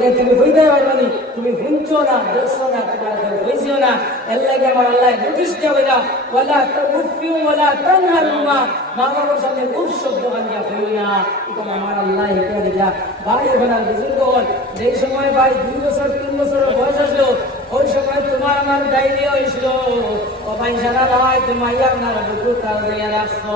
এটা তুমি হইতে পারবানি, তুমি শুনছো না, দেখছো না, তোমার হইছো না। এর লাগে আমার আল্লাহ নোটিশ দেওয়া না, ওয়ালা তাকুফিউ ওয়ালা তানহারুমা, মা বাবার সামনে খুব শব্দ বানিয়া হইও না। এটা আমার আল্লাহ এটা দিলা। ভাই ওখানে বুঝুর্গ হল, যেই সময় ভাই 2 বছর 3 বছর বয়স আসলো, ওই সময় তোমার আমার দায়িত্ব হয়েছিল, ও ভাই সারা ভাই তোমার আপনার বুকুর তার দিয়ে রাখছো।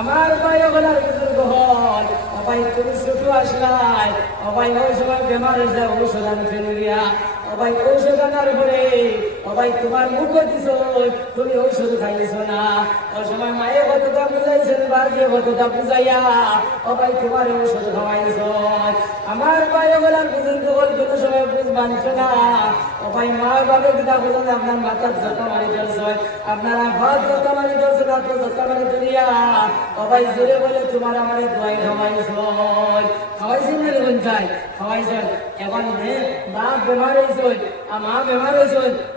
আমার ভাই ওখানে বুঝুর্গ হল, ও ভাই তুমি ছোট আসলাই, ও ভাই ওই সময় বেমার হয়েছে, ঔষধ আনতে গিয়া, ও ভাই ঔষধ আনার পরে ও ভাই তোমার মুখ দিছ, তুমি ঔষধ খাইছ না। ওই সময় মায়ে কতটা বুঝাইছেন, বাজে কতটা বুঝাইয়া ও ভাই তোমার ঔষধ খাওয়াইছ। আমার ভাই ওগুলার বুঝুন তো কোনো সময় বুঝ মানছ না। ও ভাই মা বাবা কিতা বুঝেন, আপনার মাথার যত মারি ধরছ, আপনার আঘাত যত মারি ধরছে, না তো যত মারি ধরিয়া ও ভাই জোরে বলে তোমার আমার দোয়াই খাওয়াইছ। খাওয়াইছেন না রে চাই খাওয়াইছেন। এখন বাপ বেমার হয়েছ, মা বেমার হয়েছ,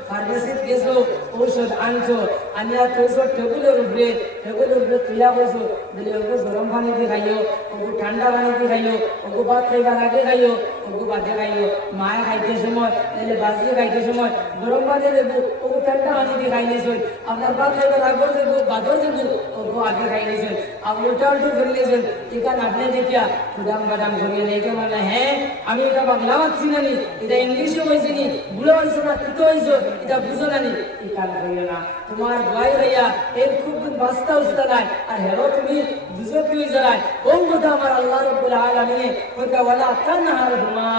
ফার্মেসিত গেছো, ঔষধ আনছো, আনিয়া থইছো টেবিলের উপরে তুইয়া বসো, দিলে ওগু গরম পানি দিয়ে খাইও, ওগু ঠান্ডা পানি দিয়ে খাইও, ওগু ভাত খাইবার আগে খাইও, ওগু ভাতে খাইও। মায়ে খাইতে সময় দিলে বাজিয়ে খাইতে সময় গরম পানি দেবো, ওগু ঠান্ডা পানি দিয়ে খাই নিয়েছেন। আপনার ভাত খাইবার আগর দেবো, ভাতও দেবো, ওগু আগে খাই নিয়েছেন। আপনি উল্টা উল্টো করে নিয়েছেন। এখান আপনি দেখিয়া খুদাম বাদাম করিয়ে নেই, এটা মানে হ্যাঁ আমি এটা বাংলা মানছি না নি, এটা ইংলিশও হয়েছে নি, বুড়ো হয়েছে না, কিতো হয়েছে এটা বুঝো না নি। এখান করিও না, তোমার ভাই ভাইয়া এর খুব বাস্তা উস্তা নাই, আর হেরো তুমি বুঝো কি হয়ে যায়। ও কথা আমার আল্লাহ রাব্বুল আলামিন কইতা ওয়ালা তানহারহুমা,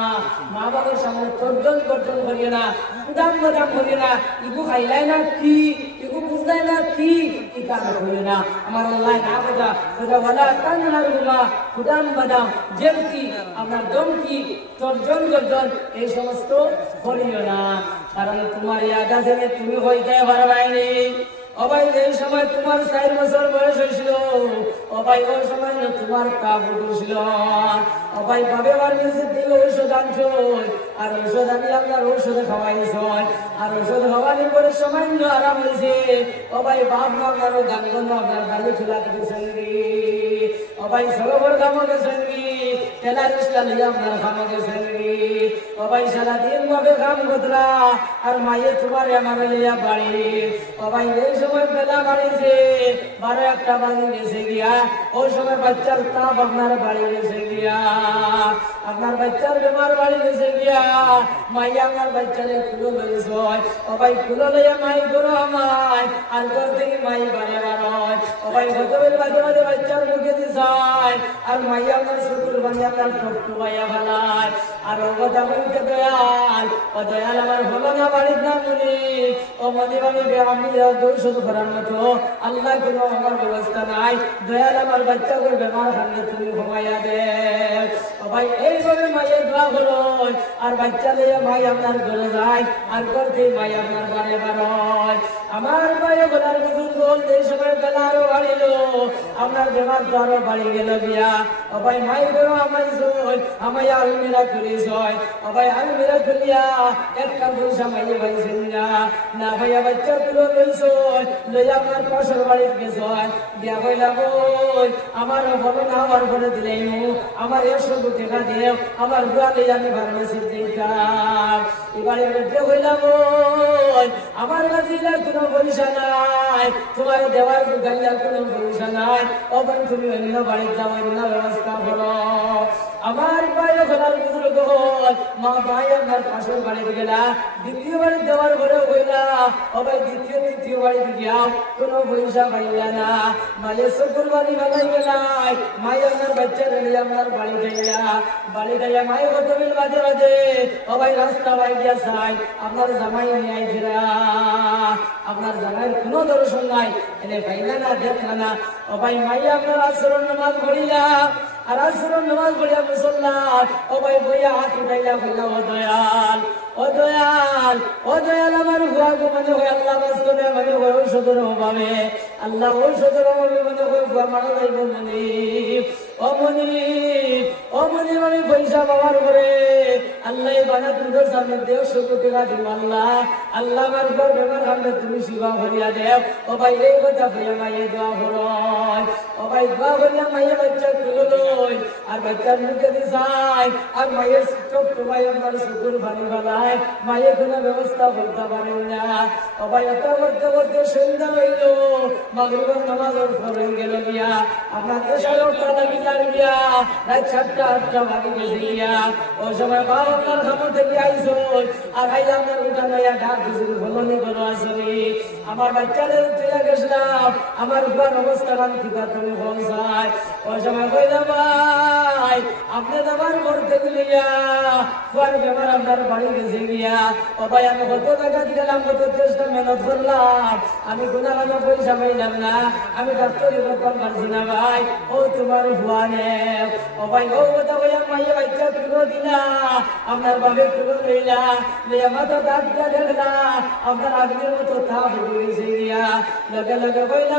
মা বাবার সামনে তর্জন গর্জন করিও না, খুদাম বাদাম করিও না, ইগু খাইলাই না কি, ইগু বুঝলাই না কি, এখান করিও না। আমার আল্লাহ না কথা কইতা ওয়ালা তানহারহুমা, খুদাম বাদাম যেম কি আপনার দম কি তর্জন গর্জন এই সমস্ত করিও না। কারণ তোমার ইয়াদ আছে তুমি হইতে পারবাইনি। অবাই এই সময় তোমার 4 বছর বয়স হয়েছিল, অবাই ওই সময় তোমার কাপ উঠেছিল, অবাই ভাবে বার্মিসের দিকে ঔষধ আনছো, আর ঔষধ আনি আপনার ঔষধে খাওয়াইছ, আর ঔষধ খাওয়ানোর পরে সময় আরাম হয়েছে। অবাই বাপ না আপনারও গান গন্ধ আপনার গাড়ি চুলা দিতেছেন কি, অবাই সরোবর খামো গেছেন কি, তেলা রিস্টা লিয়ে আপনার খামো গেছেন কি, অবাই সারাদিন ভাবে কাম করতরা, আর মাইয়ে তোমার আমার লিয়া বাড়ি। অবাই এই সময় বেলা বাড়িছে, 12-1 বাজে গেছে গিয়া, ওই সময় বাচ্চার তাপ আপনার বাড়ি গেছে গিয়া, আপনার বাচ্চার বেমার বাড়ি গেছে গিয়া, মাই আপনার বাচ্চারে খুলো লইছ, অবাই খুলো লইয়া মাই করো আমায়, আর ঘর থেকে মাই বাড়ে বাড়য়, অবাই হতবের মাঝে মাঝে বাচ্চার মুখে দিছায়, আর মাই আপনার শুকুর বানিয়ে আপনার ঠকটু বাইয়া ফেলায়। আর ও কথা বলতে দয়াল, ও দয়াল আমার হলো না বাড়ির না মনি, ও মনি আমি ঔষধ করার মতো আল্লাহ কোনো আমার ব্যবস্থা নাই, দয়াল আমার বাচ্চা করে বেমার খান্নে তুমি ঘুমাইয়া দে। ও ভাই এইভাবে মায়ের দোয়া করো, আর বাচ্চা লইয়া মাই আপনার ঘরে যায়, আর করতে মাই আপনার বাড়ি বাড়য়। আমার মায়ে গোলার বুজুর্গ এই সময় বেলা আরো বাড়িল, আপনার বেমার তো আরো বাড়ি গেল গিয়া। ও ভাই মাই করো আমায় আমায় আলমিরা খুলিস, ও ভাই আলমিরা খুলিয়া একটা পয়সা মাইয়ে ভাইছেন না ভাইয়া বাচ্চা তুলো লইছ, লইয়া আপনার পাশের বাড়িতে গেছ, দিয়া কইলাম আমার বলো না আমার করে দিলে আমার 100 টাকা দিয়ে আমার বুয়ালে আমি ফার্মেসির দিতাম। এবারে বেটে কইলাম আমার কাছে কোনো পয়সা নাই, তোমার দেওয়ার গাইলার কোনো পয়সা নাই, ওখান তুমি অন্য বাড়িতে যাও, অন্য ব্যবস্থা করো। আমার ভাই ওখানে বুজুর্গ মা ভাই আপনার পাশের বাড়িতে গেলা, দ্বিতীয় বাড়ি দেওয়ার ঘরে হইলা, ও ভাই তৃতীয় বাড়িতে গিয়াও কোনো পয়সা পাইলা না, মালে শুকুর বাড়ি বেলায় গেলাই, মাই আপনার বাচ্চা রেলে আপনার বাড়ি যাইয়া, বাড়ি যাইয়া মাই কতবিল বাজে বাজে, ও ভাই রাস্তা বাই গিয়া চাই আপনার জামাই নিয়ে আইছিলা, আপনার জামাইয়ের কোনো দর্শন নাই, এনে পাইলা না দেখলা না। ও ভাই মাই আপনার আচরণ নামাজ পড়িলা, আর আসরের নামাজ পড়িয়া মুসল্লাত, ও ভাই বইয়া হাত উঠাইলা কইলা ও দয়াল, ও দয়াল, ও দয়াল আমার ভুয়া গো মনে হয় আল্লাহ বাস্তবে মানে হয় ঔষধের অভাবে, আল্লাহ ঔষধের অভাবে মনে হয় ভুয়া মারা যাইব মনি, ও মনি, ও মনি আমি পয়সা পাওয়ার পরে আল্লাহ বানা তুদের সামনে দেও শুধু টেকা দিব আল্লাহ আল্লাহ আমার উপর বেমার হামলে তুমি সেবা করিয়া দেও ও ভাই এই কথা ভাইয়া মাইয়ে দোয়া করয় ও ভাই দোয়া করিয়া মাইয়ে বাচ্চা তুলে লই আর বাচ্চার মুখে দিছাই আর মায়ের চোখ তো ভাই আমার শুকুর পানি বানায় মায়ে কোনো ব্যবস্থা করতে পারেন না ও ভাই এত করতে করতে সন্ধ্যা হইল মাগরিবের নামাজের পরে গেল গিয়া আপনার দেশের ওটা বিচার গিয়া রাত 7টা 8টা বাজে গেছে গিয়া ওই সময় বাবা আপনার খামর থেকে আইসো আর আই আপনার উঠা নয়া ঢাক কিছু ফলনি করো আসলে আমার বাচ্চাদের তুইয়া গেছিলাম আমার ঘর অবস্থা আমি কিতা তুমি পৌঁছায় ওই সময় কইলাম ভাই আপনি আমার ঘর থেকে গিয়া ফুয়ার বেমার আপনার বাড়ি গেছে গিয়া ও ভাই আমি কত টাকা দিলাম কত চেষ্টা মেহনত করলাম আমি কোনো কোনো পয়সা পাইলাম না আমি ডাক্তারি করতাম পারছি না ভাই ও তোমার হুয়া নেও ও ভাই ও কথা ভাইয়া মাইয়া বাচ্চা তুলো দিলা আপনার বাপে তুলো লইলা লইয়া মাথা দাঁত দেখলা আপনার আগের মতো তাপ উঠে গেছে গিয়া লগে লগে কইলা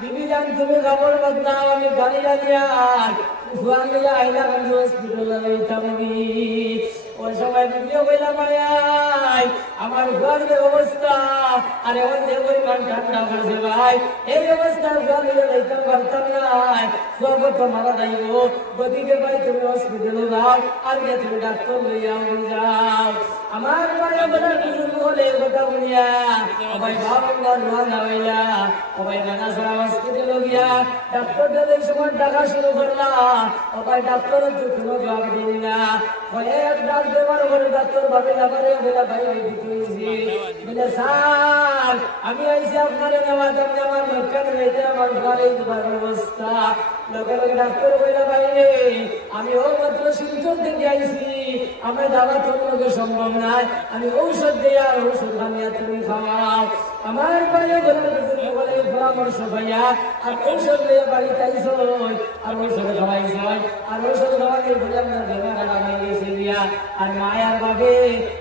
বিবি জান তুমি খবর বদলাও আমি গাড়ি জানিয়া হুয়া লইয়া আইলা গান্ধী হসপিটালে লইতাম ওই সময় বিবিও কইলা মায়াই আমার ঘর যে অবস্থা আর এখন যে পরিমাণ ঠান্ডা পড়ছে ভাই এই অবস্থার ঘর লইয়া লইতাম পারতাম নাই সব তো মারা যাইব গদিকে ভাই তুমি হসপিটালে যাও আর যে তুমি ডাক্তার লইয়া যাও আমার মায়া বলার বুজুর্গ হলে কথা বলিয়া ভাই বাবার রোয়ানা হইলা ভাই নানাসরা হসপিটালে গিয়া ডাক্তারদের এই সময় টাকা শুরু করলাম ভাই ডাক্তার তো কোনো জবাব দিন না এক ডাক দেবার ঘরে ডাক্তার ভাবে যাবারে বলে ভাই দিতেছি বলে স্যার আমি আইসি আপনারে নেওয়া আপনি আমার লক্ষণ রয়েছে আমার ঘরে তোমার অবস্থা লোকে লোকে ডাক্তার বলে ভাই আমি ও মাত্র শিলচর থেকে আইসি আমার দাবা তোর লোকে সম্ভব নাই আমি ঔষধ দিই আর ঔষধ বানিয়ে তুমি খাওয়াও আমার বাড়ি বলে পরামর্শ ভাইয়া আর ঔষধ নিয়ে বাড়িতে আইস আর ঔষধ খাওয়াইছ আর ঔষধ খাওয়াতে বলে আপনার বেমার আরাম হয়ে গেছে দিয়া আর মায়ার বাবে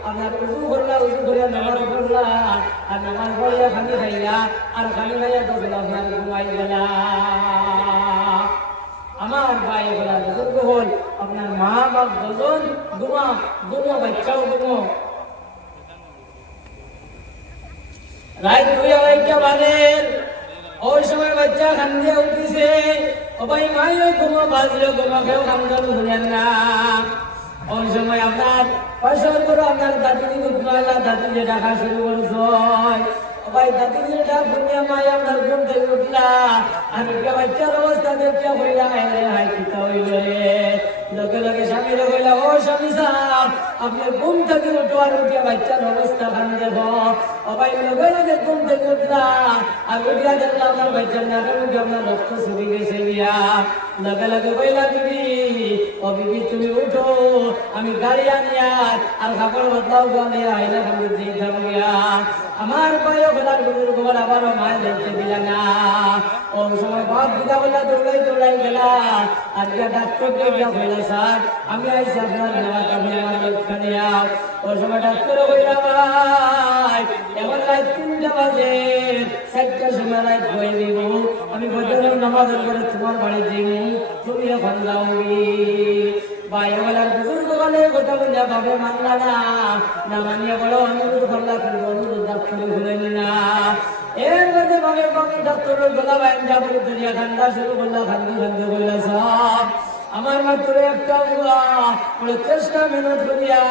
আপনার উজু করলা উজু করে নামাজ পড়লা আর নামাজ পড়িয়া খানি খাইয়া আর খানি খাইয়া তো আপনার ঘুমাই গেলা আমার ভাই বলা বুজুর্গ হল আপনার মা বাপ দুজন ঘুমা বাচ্চাও ঘুমো রাত 2-2:30 বাজের ওই সময় বাচ্চা কান্দিয়া উঠিছে ও ভাই মাইও ঘুমো বাজলো ঘুমাকেও কান্দাল শুনেন না ওই সময় আপনার পয়সার করে আপনার দাদি উঠমাইলা দাদি যে ডাকা শুরু করছ ভাই দাদি যে ডাক শুনিয়া মাই আপনার ঘুম থেকে উঠলা আমি বাচ্চার অবস্থা দেখিয়া হইলা হাই কিতা হইল রে লোকে লোকে স্বামীরে কইলা ও স্বামী সাহেব আপনি ঘুম থেকে উঠো আর উঠিয়া বাচ্চার অবস্থা খান দেব ও ভাই লোকে লোকে ঘুম থেকে উঠলা আর উঠিয়া দেখলাম আপনার বাচ্চার নাকের মুখে আপনার রক্ত ছুটি গেছে গিয়া লোকে লোকে কইলা বিবি ও বিবি তুমি উঠো আমি গাড়ি আনিয়া আর কাপড় বদলাও গানে আইলা খালি দিতাম গিয়া আমার বয় বলার বুজুর্গ বল আবারও মায় দেখতে দিলা না ও সময় বাপ দিদা বলা দৌড়াই গেলা আর ডাক্তারকে গিয়া বললা স্যার আমি আইসি আপনার নেওয়া আমি আমার লক্ষ্য নিয়া ও সময় ডাক্তার কইলা ভাই এখন রাত 3টা বাজে 4টার সময় রাত হয়ে দিব আমি ফজরের নামাজের পরে তোমার বাড়ি যাই তুমি এখন যাওনি ভাই বলার বুজুর্গ বলে কথা বলিয়া ভাবে মানলা না মানিয়া বড় অনুরোধ করলা কিন্তু অনুরোধ ডাক্তার ভুলেন না এর মধ্যে ভাবে ডাক্তারের গলা বাইন যা বলে দুনিয়া ঠান্ডা শুরু করলা খান্দি বললা সব আমার মাত্র একটা বড় চেষ্টা মেহনত করিয়া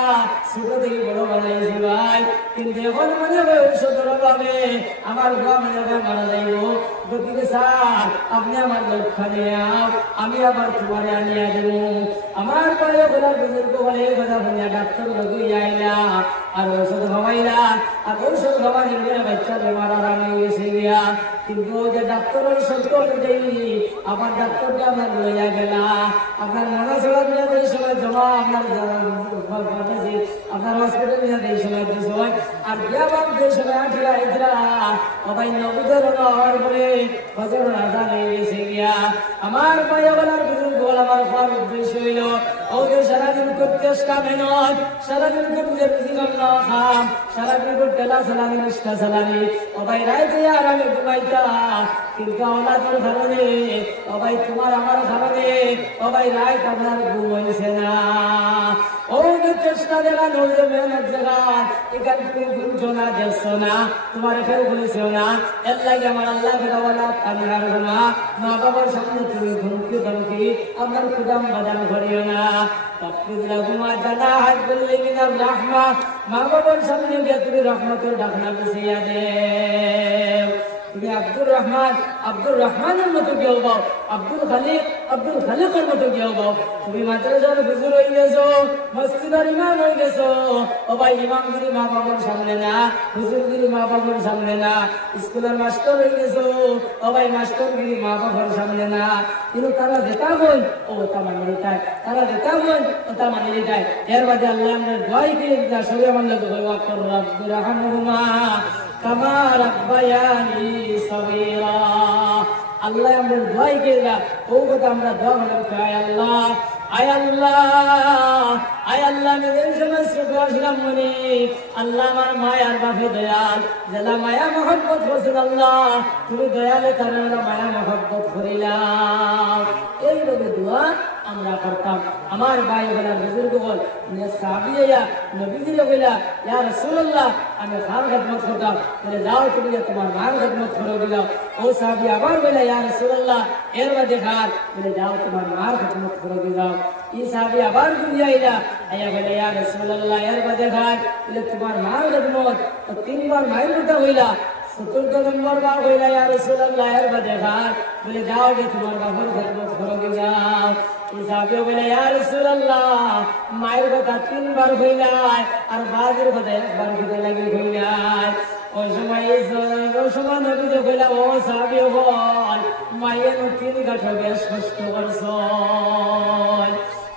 ছোট থেকে বড় বানাইছি ভাই কিন্তু এখন মনে হয় ঔষধের অভাবে আমার গা মনে হয় মারা যাইব গতিকে স্যার আপনি আমার লক্ষ্য নিয়ে আমি আবার তোমার আনিয়া দেব আমার পরে বলার বুজুর্গ বলে কথা বলিয়া ডাক্তার লগুই আইলা আর ঔষধ খাওয়াইলা আর ঔষধ খাওয়ানোর জন্য বাচ্চা বেমার আরাম হয়ে গেছে গিয়া কিন্তু যে ডাক্তারের সত্য অনুযায়ী আমার ডাক্তারকে আমার লইয়া গেলা আপনার মনাছড়া নিয়ে এই সময় জমা আপনার আপনার হসপিটাল নিয়ে এই সময় সময় আর বিয়া বাপ যে সময় আঠিরা আইতরা সবাই নবুদের হওয়ার পরে ফজর রাজা হয়ে গেছে গিয়া আমার পায়ে বলার বুজুর্গ আমার হওয়ার উদ্দেশ্য হইল ওদের সারাদিন করতে মেহনত সারাদিন করতে জীবন না খাম সারাদিন করতে সালামি নিষ্ঠা সালামি সবাই রাইতে আর আমি ঘুমাইতা কিন্তু ওনাদের কারণে সবাই তোমার আমার কারণে সবাই রাইত আপনার ঘুম হয়েছে না দেখা নয় মেহনত দেখা এখানে তুমি বুঝছো না দেখছো না তোমার কেউ বলেছো না এর লাগে আমার আল্লাহ বেলা তানহার মা মা বাবার সামনে তুমি ধমকি ধমকি আপনার কুদাম বাজার করিও না মা বাবার সামনে গিয়ে তুমি রহমতের ডাকনা পিছিয়ে দেও তুমি আব্দুর রহমানের মতো কেউ পাও আব্দুল খালিকের মতো কেউ পাও তুমি মাদ্রাসার হুজুর হয়ে গেছো মসজিদের ইমাম হয়ে গেছো ও ভাই ইমামগিরি মা বাবার সামনে না হুজুরগিরি মা বাবার সামনে না স্কুলের মাস্টার হয়ে গেছো ও ভাই মাস্টারগিরি মা বাবার সামনে না কিন্তু তারা যেটা বল ও তা মানে যেটাই তারা যেটা বল ও তা মানে যেটাই এর বাদে আল্লাহ আমাদের দোয়াই দিয়ে সবাই আমার লোক রব্বির রহমহুমা কামা রাব্বায়ানি সগীরা আল্লাহ আমাদের দোয়াই দিয়ে ও কথা আমরা দোয়া করতে আয় আল্লাহ মেরে সমস্ত দোয়াশলাম মনে আল্লাহ আমার মায়ার বাপে দয়াল যারা মায়া মহব্বত করছেন আল্লাহ তুমি দয়ালে তারা মায়া মহব্বত করিলাম এইভাবে দোয়া আমরা করতাম আমার ভাই বলা বুজুর্গ বল সাহাবিয়া নবীজিরা বলা ইয়া রাসূলুল্লাহ আমি খার খেদমত করতাম বলে যাও তুমি তোমার মার খেদমত করে দিলাম ও সাহাবী আবার বলে ইয়া রাসূলুল্লাহ এর মধ্যে খার বলে যাও তোমার মার খেদমত করে দিলাম এই সাহাবী আবার বুঝাইলা আয়া বলে ইয়া রাসূলুল্লাহ এর মধ্যে খার বলে তোমার মার খেদমত তো তিনবার মায়ের কথা হইলা চতুর্থ নম্বর বার হইলা ইয়া রাসূলুল্লাহ এর মধ্যে খার বলে যাও যে তোমার বাবার খেদমত করে দিলাম হিসাবে বলে ইয়া রাসূলুল্লাহ মায়ের কথা তিনবার হইলাই আর বাজের কথা একবার হইতে লাগে হইলাই ওই সময় নবী যে কইলা ও সাহাবী বল মায়ের তিন গাঁঠো বেশ কষ্ট করছ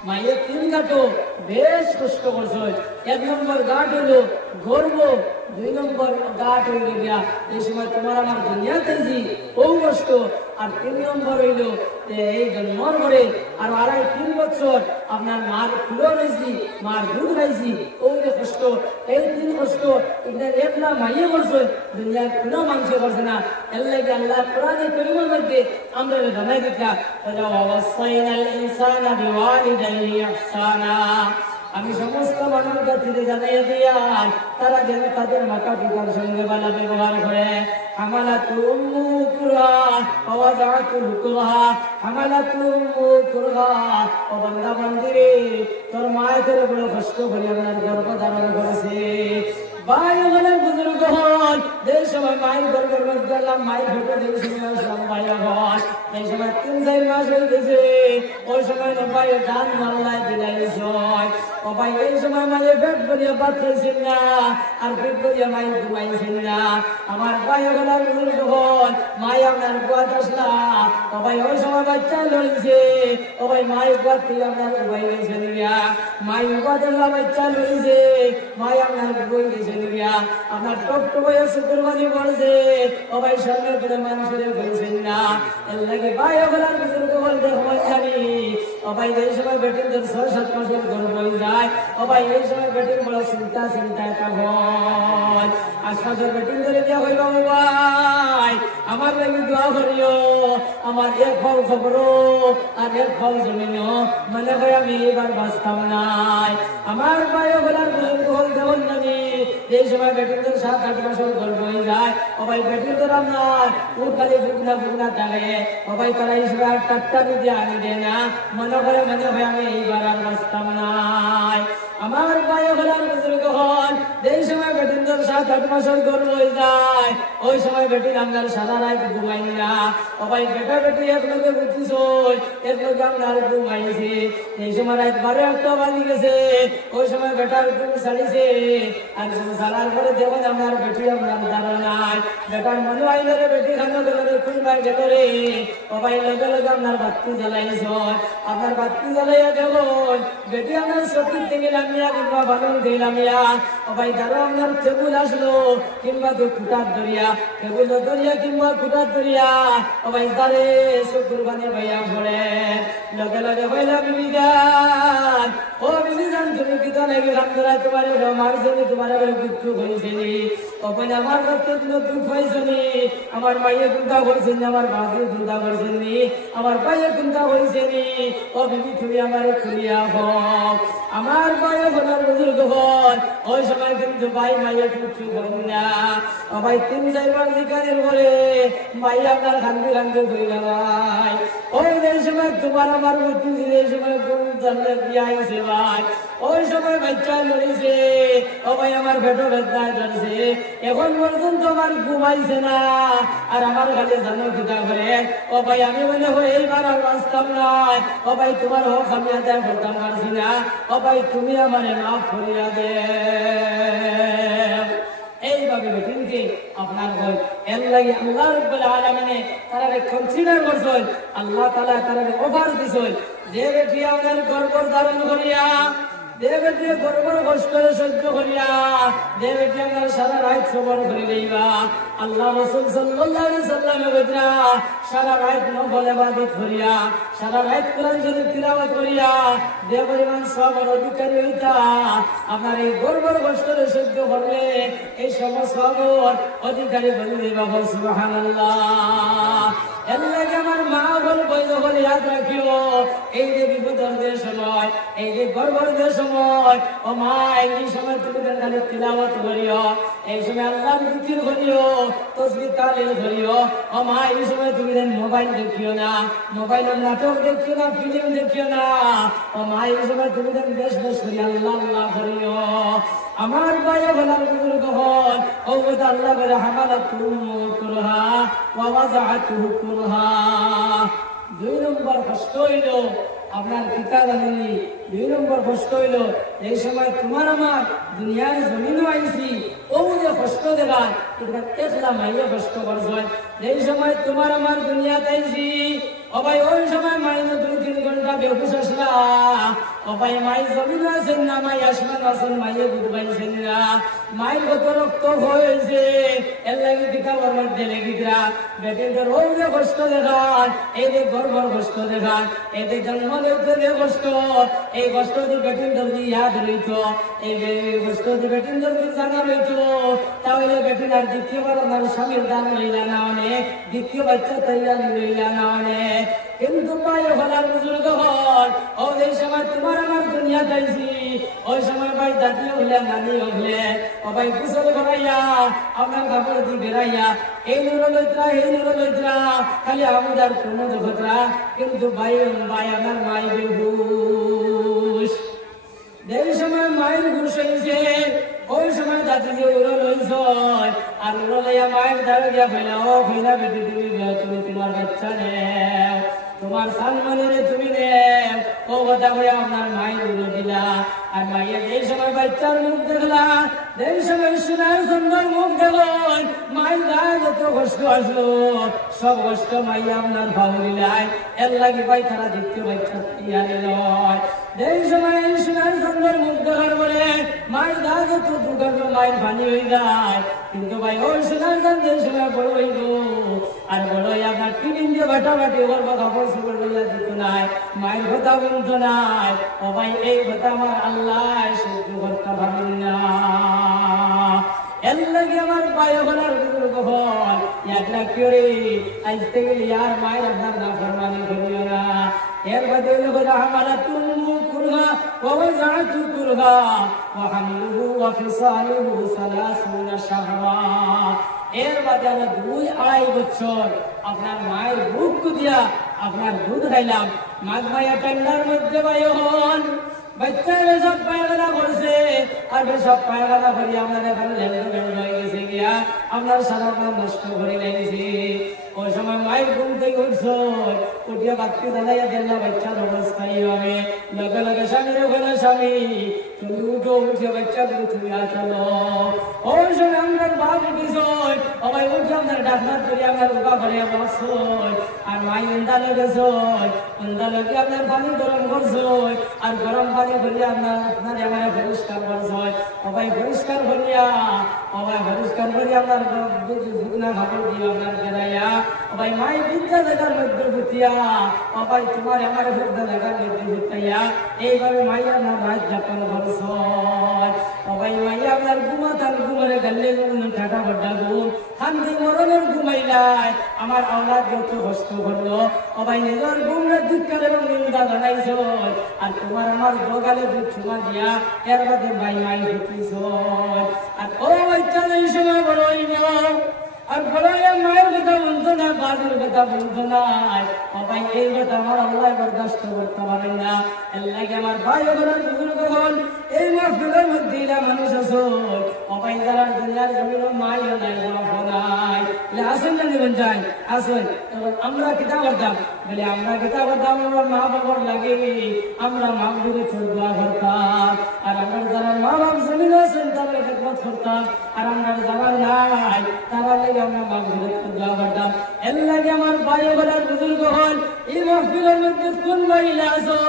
মায়ের তিন গাঁঠো বেশ কষ্ট করছ এক নম্বর গাঁট হইল গর্ব দুই নম্বর গাঁট হইল গিয়া এই সময় তোমার আমার দুনিয়াতে জি ও কষ্ট আর তিন নম্বর হইল এই জন্মর পরে আর আড়াই 3 বছর আপনার মার ফুলো রয়েছি মার দুধ খাইছি ওই কষ্ট এই 3 কষ্ট এটা একলা মাইয়ে করছে দুনিয়ার কোনো মানুষ করছে না এর লাগে আল্লাহ কোরআনে কারীমের মধ্যে আমরা জানাই দিতা ওয়াসাইনাল ইনসানা বিওয়ালিদাইহি ইহসানা আমি সমস্ত মানুষের কাছে জানাই দিয়া তারা যেন তাদের মাতা পিতার সঙ্গে ভালো ব্যবহার করে হামালাতু উম্মু কুরহা ওয়া ওয়াদাতু কুরহা হামালাতু উম্মু কুরহা ও বান্দা বান্দিরে তোর মায়ের তোরে বড় কষ্ট করে আপনার গর্ভ ধারণ করেছে ভাই ওখানে বুজুর্গ হন এই সময় মায়ের গর্ভের মধ্যে আল্লাহ মায়ের ফেটে দিয়ে সময় আসলাম ভাই হন এই সময় 3-4 মাস হয়ে গেছে ওই সময় ভাইয়ের ডান মাল্লায় দিলাইছ ও ভাই এই সময় মায়ের পেট ভরিয়া ভাত খাইছেন না আর পেট ভরিয়া মায়ের ঘুমাইছেন না আমার ভাই ওখানে বুজুর্গ হন মায় আপনার গোয়াত আসলা ও ভাই ওই সময় বাচ্চা লড়ছে ও ভাই মায়ের গোয়াত থেকে আপনার ঘুমাই গেছেন মায়ের গোয়াত আসলা বাচ্চা লড়ছে মায় আপনার ঘুমাই গেছে আপনার টকটকে শুক্রবারই বলছে ও ভাই সামনে করে মানুষের বলছেন না এর লাগে ভাই ওগুলার বুজুর্গ বলতে হয় জানি ও ভাই এই সময় বেটিং 6-7 মাসের গর্ভ হয়ে যায় ও ভাই এই সময় বেটিং বড় চিন্তা একটা হয় আশপাশের বেটিং ধরে দেওয়া হইব ভাই আমার লাগে দোয়া করিও আমার এক ফল খবর আর এক ফল জমিনও মনে হয় আমি এবার বাঁচতাম নাই আমার ভাই ওগুলার বুজুর্গ বলতে হয় জানি এই সময় বেটিংদের 7-8 মাসের গর্ভ হয়ে যায় ও ভাই বেটিংদের আপনার খালি ফুকনা থাকে ও ভাই তারা এই সময় টাট্টা দিতে আনি দেয় না মনে হয় আমি এইবার আর বাঁচতাম নাই আমার ভাই ওগুলার বুজুর্গ হন এই সময় বেটিংদের 7-8 মাসের গর্ভ হয়ে যায় ওই সময় বেটির আপনার সারা রাত ঘুমাই না ও ভাই বেটা বেটি এক লোকে বুঝছিস এক লোকে আপনার ঘুমাইছে এই সময় রাত 12-1 বাজি গেছে ওই সময় বেটার ঘুম ছাড়িছে আর সারার পরে দেখুন আপনার বেটি আপনার দাঁড়া নাই বেটার মনে আইল রে বেটি খানো গেল রে খুলবাই গেল রে ও ভাই লগে লগে আপনার বাতি জ্বালাইছ আপনার বাতি জ্বালাইয়া দেখুন বেটি আপনার সত্যি থেকে নামিয়া কিংবা বালন দিয়ে নামিয়া ও ভাই যারা আপনার টেবুল আসলো কিংবা তো খুঁটার দরিয়া টেবুল দরিয়া কিংবা খুঁটার দরিয়া ও ভাই তারে শুকুরবানি ভাইয়া পড়ে লগে লগে ভাইলা বিবি গান ও বিবি গান তুমি কি তো নাকি রামদরা তোমার মার জন্য তোমার দুঃখ হয়েছিলি তখন আমার কাছে দুঃখ হয়েছিলি আমার মাইয়ে চিন্তা করেছেন আমার বাপের চিন্তা করেছেন আমার ভাইয়ের চিন্তা করেছেন ও বিবি তুমি আমার খুলিয়া হোক আমার ভাইয়া বোনের বুজুর্গ হন ওই সময় কিন্তু ভাই মাইয়া কিছু করেন না। ও ভাই 3-4 বার জিকারের পরে ভাই আপনার কান্দে কান্দে ধরে ভাই ওই এই সময় তোমার আমার মৃত্যু দিলে এই সময় কোন ধরনের বিয়ে আইছে ভাই ওই সময় বাচ্চা মরেছে। ও ভাই আমার পেটে ব্যথা ধরছে এখন পর্যন্ত আমার ঘুমাইছে না আর আমার খালি জানো কিতা করে। ও ভাই আমি মনে হয় এইবার আর বাঁচতাম না। ও ভাই তোমার হোক আমি আদায় করতাম পারছি না। ও ভাই তুমি আমার মাফ করিয়া দে। এইভাবে বেটিনকে আপনার হয় এর লাগে আল্লাহ রাব্বুল আলামিনে তারারে কনসিডার করছেন। আল্লাহ তাআলা তারারে অফার দিছেন যে বেটি আপনার গর্ভ ধারণ করিয়া যে বেটি গর্ভর কষ্ট সহ্য করিয়া যে বেটি আপনার সারা রাত সবর করে লইবা। আল্লাহ রাসূল সাল্লাল্লাহু আলাইহি সাল্লামে বলেন সারা রাত নফল ইবাদত করিয়া সারা রাত কোরআন শরীফ তিলাওয়াত করিয়া যে পরিমাণ সবর অধিকারী হইতা আপনার এই গর্ভর কষ্ট সহ্য করলে এই সমস্ত সবর অধিকারী বলে দিবা। সুবহানাল্লাহ। এর লাগে আমার মা বল বই বলে ইয়াদ রাখিও এই যে বিপদের সময় এই যে গর্ভের সময় ও মা এই সময় তুমি খালি তিলাওয়াত করিও এই সময় আল্লাহর জিকির করিও তাসবিহ তাহলিল করিও। ও মা এই সময় তুমি মোবাইল দেখিও না মোবাইলের নাটক দেখিও না ফিল্ম দেখিও না। ও মা এই সময় তুমি বেশ বেশ করি আল্লাহ আল্লাহ করিও। আমার ভাইয়া বলার বুজুর্গ হন ও বলে আল্লাহ বলে হামালাতুহু কুরহা ওয়া ওয়াযাআতুহু কুরহা। 2 নম্বর কষ্ট হইল আপনার পিতা জানেনি। 2 নম্বর কষ্ট হইল এই সময় তোমার আমার দুনিয়ার জমিনও আইছি ও যে কষ্ট দেখা এটা একলা মাইয়া কষ্ট করছে। এই সময় তোমার আমার দুনিয়াতে আইছি ও ভাই ওই সময় মাইনে 2-3 ঘন্টা বেহুশ আসলা। ও ভাই মাই জমিন আছেন না মাই আসমান আছেন মাইয়ে বুধ পাইছেন না মাই কত রক্ত হয়েছে এর লাগে কিতাবের মধ্যে লেখিরা বেটিদের ওই যে কষ্ট দেখান এই যে গর্ভর কষ্ট দেখান এই যে জন্ম লইতে যে কষ্ট এই কষ্ট যদি বেটিন যদি ইয়াদ রইত এই কষ্ট যদি বেটিন যদি জানা রইত তাহলে বেটিন আর দ্বিতীয়বার আমার স্বামীর দান লইলা না অনেক দ্বিতীয় বাচ্চা তৈরি লইলা না অনেক। কিন্তু ভাই হলার বুজুর্গ হন ও এই সময় তোমার আমার দুনিয়া যাইছি ওই সময় ভাই দাদি হলে নানি হলে ও ভাই কুশল করাইয়া আপনার কাপড় দিয়ে বেড়াইয়া এই নুরলইত্রা খালি আমাদের কোনো দুঃখরা। কিন্তু ভাই ভাই আমার মাই বেহুশ। যেই সময় মায়ের হুশ হয়েছে ওই সময় দাদি যে উড়ো লইছ আর উড়ো লইয়া মায়ের দ্বারা গিয়া ফেলা ও ফেলা বেটি তুমি তোমার বাচ্চা নেও তোমার সালমানের তুমি নেও ও কথা করে আপনার মায়ের উড়ো দিলা। আর মাইয়া যেই সময় বাচ্চার মুখ দেখলা যেই সময় সোনার সুন্দর মুখ দেখল মায়ের গায়ে যত কষ্ট আসলো সব কষ্ট মাইয়া আপনার ভাবলিলাই এর লাগে ভাই তারা দ্বিতীয় বাচ্চা ইয়ারে নয়। যেই সময় সোনার সুন্দর মুখ দেখার পরে মায়ের গায়ে যত দুঃখ মায়ের পানি হয়ে যায়। কিন্তু ভাই ওই সোনার গান যেই সময় বড় হইল আর বড় আপনার টিফিন দিয়ে বাটাবাটি করবো কাপড় চোপড় লইয়া দিত নাই মায়ের কথা বলতো নাই। ও ভাই এই কথা আমার আল্লাহ সহ্য করতে পারেন না। এর লাগে আমার ভাই বোনের বুজুর্গ হন ইয়াদ রাখিও রে আজ থেকে ইয়ার মায়ের আপনার না ফরমানি করিও না। এর বাদে হলো হামালাতুহু কুরহা ওয়া ওয়াযাআতুহু কুরহা ওয়া হামলুহু ওয়া ফিসালুহু 30 শাহরা। এর বাদে আমরা 2-2.5 বছর আপনার মায়ের বুক দিয়া আপনার দুধ খাইলাম। মাঘ মাইয়া ঠান্ডার মধ্যে ভাই হন বাচ্চারা সব পায়খানা করছে আর সব পায়খানা করি আপনার এখানে হয়ে গেছে গিয়া আপনার সারা নষ্ট করে লেগেছে। ওই সময় মায়ের ঘুম থেকে উঠছ উঠিয়া বাক্তি দাঁড়াইয়া দেন না বাচ্চার অবস্থায় হবে লগে লগে স্বামীর ওখানে স্বামী তুমি উঠো উঠে বাচ্চা করে তুমি আসলো। ওই সময় আমরা বাপ উঠিছই ও ভাই উঠে আপনার ডাক্তার করি আপনার উঠা করে বসছই আর মাই উন্দা লেগেছই উন্দা লেগে আপনার পানি গরম করছই আর গরম পানি করিয়া আপনার আমার পরিষ্কার করছই ও ভাই পরিষ্কার করিয়া আপনার শুকনা কাপড় দিয়ে আপনার বেড়াইয়া ও ভাই মাই বিদ্যা জায়গার মধ্যে ভুতিয়া ও ভাই তোমার আমার বিদ্যা জায়গার মধ্যে ভুতাইয়া এইভাবে মাই আপনার রাত যাপন করছই। ও ভাই মাই আপনার ঘুমাতার ঘুমারে গেলে ঠাটা বড্ডা ঘুম শান্তি মরণের ঘুমাইলাই আমার আওলাদ যত কষ্ট করলো অবাই নিজের ঘুমরে দুঃখের এবং নিন্দা জানাইছ আর তোমার আমার দোকানে দুধ ঠুমা দিয়া এর বাদে ভাই মাই ঢুকিস আর ও বাচ্চা এই সময় বড় হইব আর বড় মায়ের কথা বলতো না বাড়ির কথা বলতো না অবাই এই কথা আমার আল্লাহ বরদাস্ত করতে পারেন না এর লাগে আমার ভাই ওখানে বুজুর্গ হন এই মাহফিলের মধ্যে মানুষ আছো অবাই যারা দুনিয়ার জমিন মাইও নাই বাবা নাই আসেন না জীবন চাই আসেন আমরা কিতাব করতাম বলে আমরা কিতাব করতাম আমরা মা বাবার লাগে আমরা মা বাবুরে দোয়া করতাম আর আমরা যারা মা বাবা জমিন আছেন তাদের খেদমত করতাম আর আমরা যারা নাই তারা লাগে আমরা মা বাবুরে দোয়া করতাম এর লাগে আমার ভাই ওখানে বুজুর্গ হন এই মাহফিলের মধ্যে কোন মহিলা আছো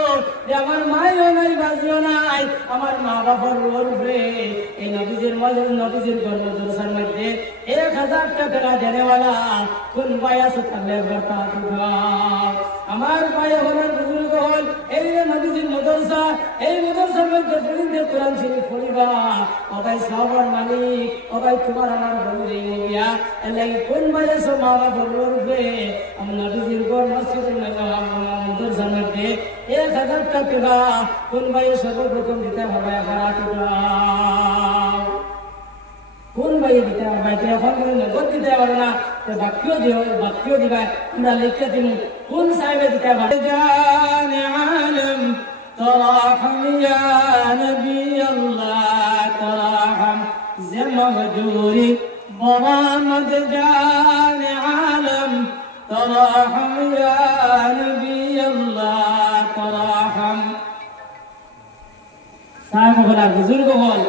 যে আমার মাইও নাই বাজিও নাই আমার মা বাবার উপরে এই নবীজির মজুর নবীজির কর্মদর্শার মধ্যে 1000 টাকা দেনেওয়ালা কোন ভাই আছে তাহলে বর্তা আমার ভাই ওখানে বুজুর্গ হল এই নবীজির মদরসা এই মদরসার মধ্যে প্রতিদিন কোরআন শরীফ পড়িবা অবাই সাহাবার মালিক অবাই তোমার আমার বন্ধু গিয়া এলাই কোন ভাই আছে মা বাবার উপরে আমার নবীজির ঘর মসজিদের মদরসার মধ্যে 1000 টাকা কোন ভাই সর্বপ্রথম দিতে হবে 11 টাকা কোন ভাই দিতে হবে এখন নগদ দিতে পারবে না বাক্য দিবা আমরা লিখে দিন কোন সাহেবে দিতে হবে জানে আলম তরাহম ইয়া নবী আল্লাহ তরাহম যে মহজুরি বরামদ জানে আলম তরাহম ইয়া নবী আল্লাহ তরাহম সাহেব হল বুজুর্গ হল